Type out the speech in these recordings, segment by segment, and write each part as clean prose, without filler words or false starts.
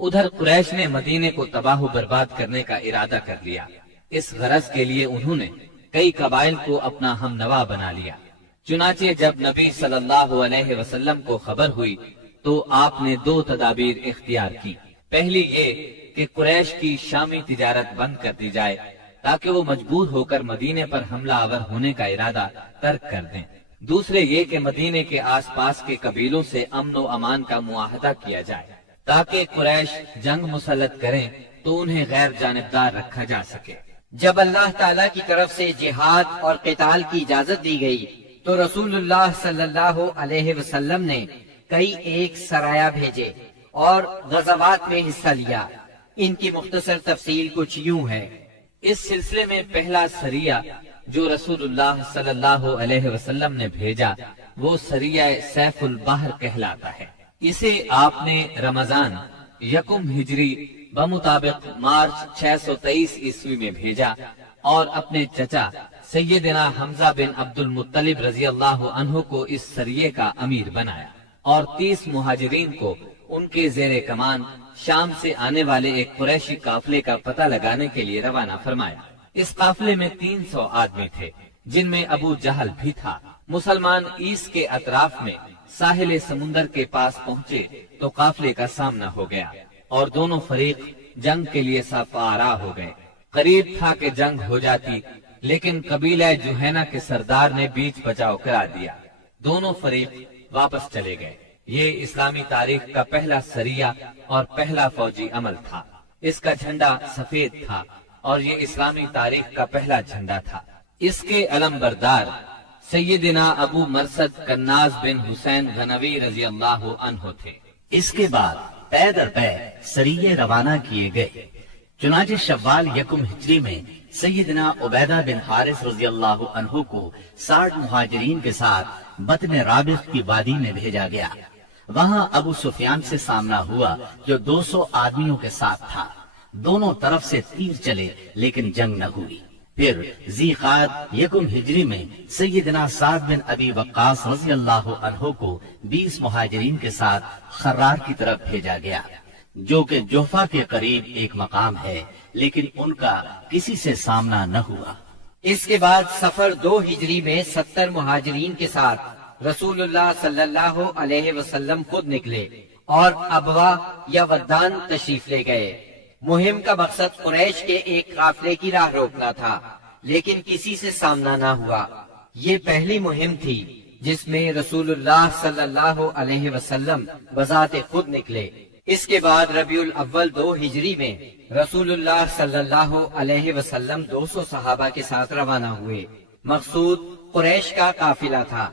ادھر قریش نے مدینے کو تباہ و برباد کرنے کا ارادہ کر لیا۔ اس غرض کے لیے انہوں نے کئی قبائل کو اپنا ہم نوا بنا لیا۔ چنانچہ جب نبی صلی اللہ علیہ وسلم کو خبر ہوئی تو آپ نے 2 تدابیر اختیار کی۔ پہلی یہ کہ قریش کی شامی تجارت بند کر دی جائے تاکہ وہ مجبور ہو کر مدینے پر حملہ آور ہونے کا ارادہ ترک کر دیں۔ دوسرے یہ کہ مدینے کے آس پاس کے قبیلوں سے امن و امان کا معاہدہ کیا جائے تاکہ قریش جنگ مسلط کریں تو انہیں غیر جانبدار رکھا جا سکے۔ جب اللہ تعالیٰ کی طرف سے جہاد اور قتال کی اجازت دی گئی تو رسول اللہ صلی اللہ علیہ وسلم نے کئی ایک سرایہ بھیجے اور غزوات میں حصہ لیا۔ ان کی مختصر تفصیل کچھ یوں ہے۔ اس سلسلے میں پہلا سریہ جو رسول اللہ صلی اللہ علیہ وسلم نے بھیجا وہ سریہ سیف البحر کہلاتا ہے۔ اسے آپ نے رمضان 1 ہجری بمطابق مارچ 623 عیسوی میں بھیجا اور اپنے چچا سیدنا حمزہ بن عبد المطلب رضی اللہ عنہ کو اس سریے کا امیر بنایا اور 30 مہاجرین کو ان کے زیر کمان شام سے آنے والے ایک قریشی قافلے کا پتہ لگانے کے لیے روانہ فرمایا۔ اس قافلے میں 300 آدمی تھے جن میں ابو جہل بھی تھا۔ مسلمان ایس کے اطراف میں ساحل سمندر کے پاس پہنچے تو قافلے کا سامنا ہو گیا اور دونوں فریق جنگ کے لیے صف آرا ہو گئے۔ قریب تھا کہ جنگ ہو جاتی لیکن قبیلہ جوہینا کے سردار نے بیچ بچاؤ کرا دیا۔ دونوں فریق واپس چلے گئے۔ یہ اسلامی تاریخ کا پہلا سریہ اور پہلا فوجی عمل تھا۔ اس کا جھنڈا سفید تھا اور یہ اسلامی تاریخ کا پہلا جھنڈا تھا۔ اس کے علم بردار سیدنا ابو مرثد کناز بن حسین غنوی رضی اللہ عنہ تھے۔ اس کے بعد پے در پے سریے روانہ کیے گئے۔ چنانچہ شوال 1 ہجری میں سیدنا عبیدہ بن حارث رضی اللہ عنہ کو 60 مہاجرین کے ساتھ بطن رابغ کی وادی میں بھیجا گیا۔ وہاں ابو سفیان سے سامنا ہوا جو 200 آدمیوں کے ساتھ تھا۔ دونوں طرف سے تیر چلے لیکن جنگ نہ ہوئی۔ پھر ذی قعد 1 ہجری میں سیدنا سعد بن ابی وقاص رضی اللہ عنہ کو 20 مہاجرین کے ساتھ خرار کی طرف بھیجا گیا جو کہ جوفا کے قریب ایک مقام ہے، لیکن ان کا کسی سے سامنا نہ ہوا۔ اس کے بعد سفر 2 ہجری میں 70 مہاجرین کے ساتھ رسول اللہ صلی اللہ علیہ وسلم خود نکلے اور ابوا یا ودان تشریف لے گئے۔ مہم کا مقصد قریش کے ایک قافلے کی راہ روکنا تھا لیکن کسی سے سامنا نہ ہوا۔ یہ پہلی مہم تھی جس میں رسول اللہ صلی اللہ علیہ وسلم بذات خود نکلے۔ اس کے بعد ربیع الاول 2 ہجری میں رسول اللہ صلی اللہ علیہ وسلم 200 صحابہ کے ساتھ روانہ ہوئے۔ مقصود قریش کا قافلہ تھا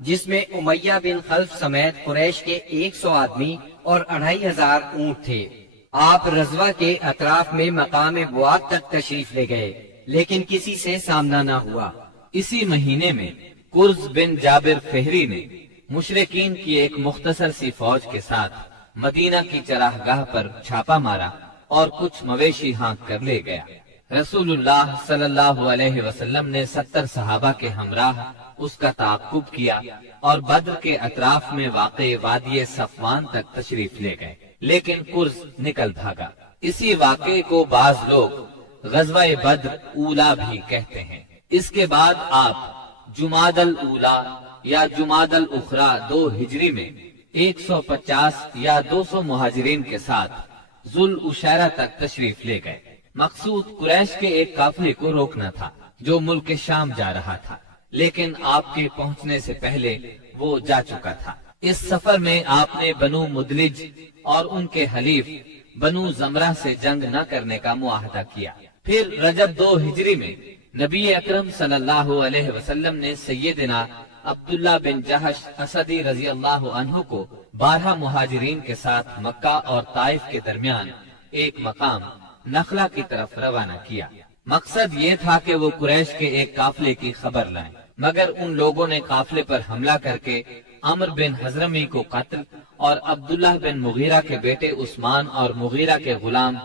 جس میں امیہ بن خلف سمیت قریش کے 100 آدمی اور 2500 اونٹ تھے۔ آپ رضوہ کے اطراف میں مقام بواد تک تشریف لے گئے لیکن کسی سے سامنا نہ ہوا۔ اسی مہینے میں کرز بن جابر فہری نے مشرکین کی ایک مختصر سی فوج کے ساتھ مدینہ کی چراگاہ پر چھاپا مارا اور کچھ مویشی ہانک کر لے گیا۔ رسول اللہ صلی اللہ علیہ وسلم نے 70 صحابہ کے ہمراہ اس کا تعاقب کیا اور بدر کے اطراف میں واقع وادی صفوان تک تشریف لے گئے لیکن کرز نکل بھاگا۔ اسی واقعے کو بعض لوگ غزوہ بدر اولا بھی کہتے ہیں۔ اس کے بعد آپ جمادی الاولا یا جمادی الاخری 2 ہجری میں 150 یا 200 مہاجرین کے ساتھ ذوالعشیرہ تک تشریف لے گئے۔ مقصود قریش کے ایک قافلے کو روکنا تھا جو ملک شام جا رہا تھا لیکن آپ کے پہنچنے سے پہلے وہ جا چکا تھا۔ اس سفر میں آپ نے بنو مدلج اور ان کے حلیف بنو زمرہ سے جنگ نہ کرنے کا معاہدہ کیا۔ پھر رجب 2 ہجری میں نبی اکرم صلی اللہ علیہ وسلم نے سیدنا عبداللہ بن جہش اسدی رضی اللہ عنہ کو 12 مہاجرین کے ساتھ مکہ اور طائف کے درمیان ایک مقام نخلا کی طرف روانہ کیا۔ مقصد یہ تھا کہ وہ قریش کے ایک قافلے کی خبر لائیں، مگر ان لوگوں نے قافلے پر حملہ کر کے عمر بن حضرمی کو قتل اور عبداللہ بن مغیرہ کے بیٹے عثمان اور مغیرہ کے غلام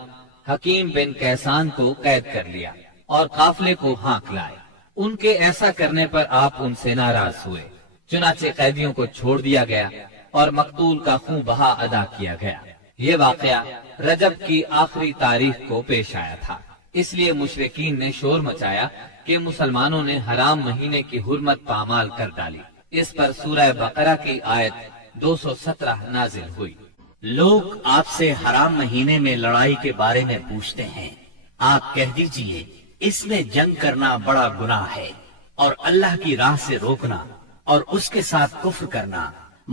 حکیم بن کیسان کو قید کر لیا اور قافلے کو ہانک لائے۔ ان کے ایسا کرنے پر آپ ان سے ناراض ہوئے، چنانچہ قیدیوں کو چھوڑ دیا گیا اور مقتول کا خون بہا ادا کیا گیا۔ یہ واقعہ رجب کی آخری تاریخ کو پیش آیا تھا، اس لیے مشرکین نے شور مچایا کہ مسلمانوں نے حرام مہینے کی حرمت پامال کر ڈالی۔ اس پر سورہ بقرہ کی آیت 217 نازل ہوئی۔ لوگ آپ سے حرام مہینے میں لڑائی کے بارے میں پوچھتے ہیں، آپ کہہ دیجئے اس میں جنگ کرنا بڑا گناہ ہے، اور اللہ کی راہ سے روکنا اور اس کے ساتھ کفر کرنا،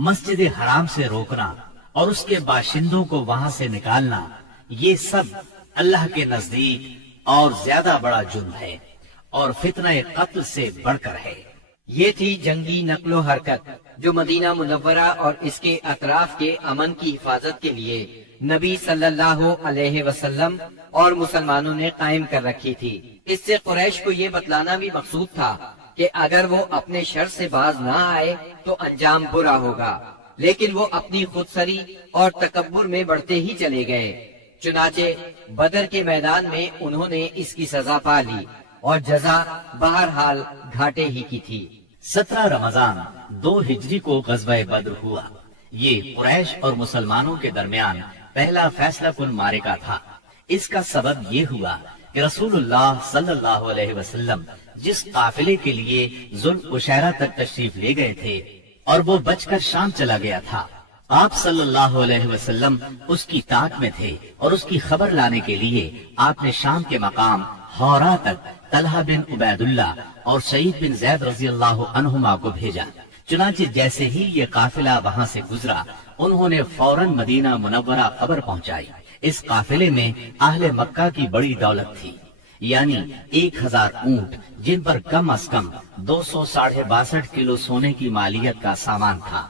مسجد حرام سے روکنا اور اس کے باشندوں کو وہاں سے نکالنا، یہ سب اللہ کے نزدیک اور زیادہ بڑا جرم ہے اور فتنہ قتل سے بڑھ کر ہے۔ یہ تھی جنگی نقل و حرکت جو مدینہ منورہ اور اس کے اطراف کے امن کی حفاظت کے لیے نبی صلی اللہ علیہ وسلم اور مسلمانوں نے قائم کر رکھی تھی۔ اس سے قریش کو یہ بتلانا بھی مقصود تھا کہ اگر وہ اپنے شر سے باز نہ آئے تو انجام برا ہوگا، لیکن وہ اپنی خودسری اور تکبر میں بڑھتے ہی چلے گئے۔ چنانچہ بدر کے میدان میں انہوں نے اس کی سزا پا لی اور جزا بہرحال گھاٹے ہی کی تھی۔ 17 رمضان 2 ہجری کو غزوہ بدر ہوا۔ یہ قریش اور مسلمانوں کے درمیان پہلا فیصلہ کن معرکہ تھا۔ اس کا سبب یہ ہوا کہ رسول اللہ صلی اللہ علیہ وسلم جس قافلے کے لیے ذوالعشیرہ تک تشریف لے گئے تھے اور وہ بچ کر شام چلا گیا تھا، آپ صلی اللہ علیہ وسلم اس کی طاق میں تھے اور اس کی خبر لانے کے لیے آپ نے شام کے مقام حورا تک طلحہ بن عبید اللہ اور سعید بن زید رضی اللہ عنہما کو بھیجا۔ چنانچہ جیسے ہی یہ قافلہ وہاں سے گزرا، انہوں نے فوراً مدینہ منورہ خبر پہنچائی۔ اس قافلے میں اہل مکہ کی بڑی دولت تھی، یعنی 1000 اونٹ جن پر کم از کم 262 کلو سونے کی مالیت کا سامان تھا،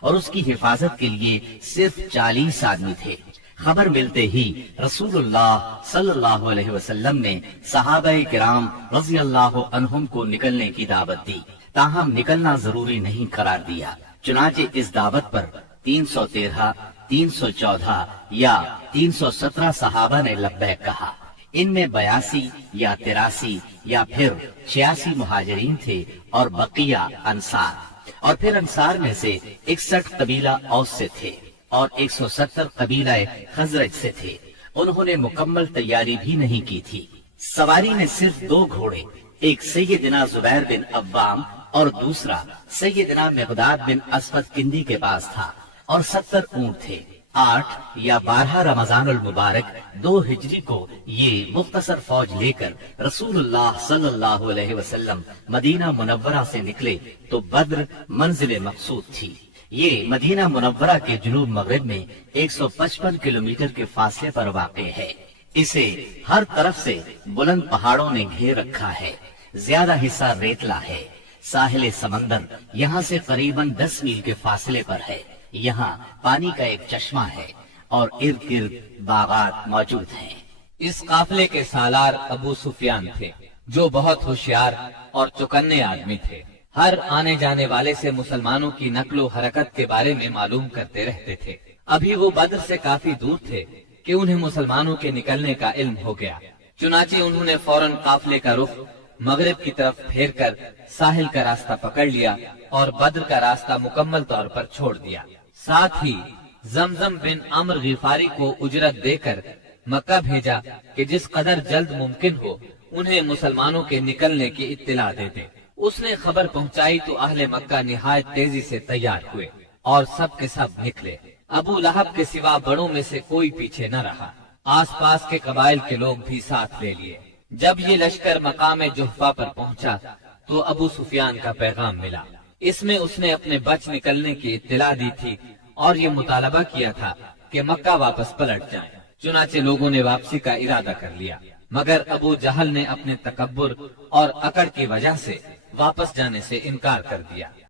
اور اس کی حفاظت کے لیے صرف 40 آدمی تھے۔ خبر ملتے ہی رسول اللہ صلی اللہ علیہ وسلم نے صحابہ کرام رضی اللہ عنہم کو نکلنے کی دعوت دی، تاہم نکلنا ضروری نہیں قرار دیا۔ چنانچہ اس دعوت پر 313، 314 یا 317 صحابہ نے لبیک کہا۔ ان میں 82 یا 83 یا پھر 86 مہاجرین تھے اور بقیہ انصار، اور پھر انصار میں سے 61 قبیلہ اوس سے تھے اور 170 قبیلہ خزرج سے تھے۔ انہوں نے مکمل تیاری بھی نہیں کی تھی۔ سواری میں صرف 2 گھوڑے، ایک سیدنا زبیر بن عوام اور دوسرا سیدنا مقداد بن اسود کندی کے پاس تھا، اور 70 اونٹ تھے۔ 8 یا 12 رمضان المبارک 2 ہجری کو یہ مختصر فوج لے کر رسول اللہ صلی اللہ علیہ وسلم مدینہ منورہ سے نکلے تو بدر منزل مقصود تھی۔ یہ مدینہ منورہ کے جنوب مغرب میں 155 کلومیٹر کے فاصلے پر واقع ہے۔ اسے ہر طرف سے بلند پہاڑوں نے گھیر رکھا ہے، زیادہ حصہ ریتلا ہے۔ ساحل سمندر یہاں سے قریباً 10 میل کے فاصلے پر ہے۔ یہاں پانی کا ایک چشمہ ہے اور ارد گرد باغات موجود ہیں۔ اس قافلے کے سالار ابو سفیان تھے، جو بہت ہوشیار اور چوکنے آدمی تھے۔ ہر آنے جانے والے سے مسلمانوں کی نقل و حرکت کے بارے میں معلوم کرتے رہتے تھے۔ ابھی وہ بدر سے کافی دور تھے کہ انہیں مسلمانوں کے نکلنے کا علم ہو گیا۔ چنانچہ انہوں نے فوراً قافلے کا رخ مغرب کی طرف پھیر کر ساحل کا راستہ پکڑ لیا اور بدر کا راستہ مکمل طور پر چھوڑ دیا۔ ساتھ ہی زمزم بن عمر غفاری کو اجرت دے کر مکہ بھیجا کہ جس قدر جلد ممکن ہو انہیں مسلمانوں کے نکلنے کی اطلاع دے دے۔ اس نے خبر پہنچائی تو اہل مکہ نہایت تیزی سے تیار ہوئے اور سب کے سب نکلے۔ ابو لہب کے سوا بڑوں میں سے کوئی پیچھے نہ رہا۔ آس پاس کے قبائل کے لوگ بھی ساتھ لے لیے۔ جب یہ لشکر مقام جحفہ پر پہنچا تو ابو سفیان کا پیغام ملا۔ اس میں اس نے اپنے بچ نکلنے کی اطلاع دی تھی اور یہ مطالبہ کیا تھا کہ مکہ واپس پلٹ جائیں۔ چنانچہ لوگوں نے واپسی کا ارادہ کر لیا، مگر ابو جہل نے اپنے تکبر اور اکڑ کی وجہ سے واپس جانے سے انکار کر دیا۔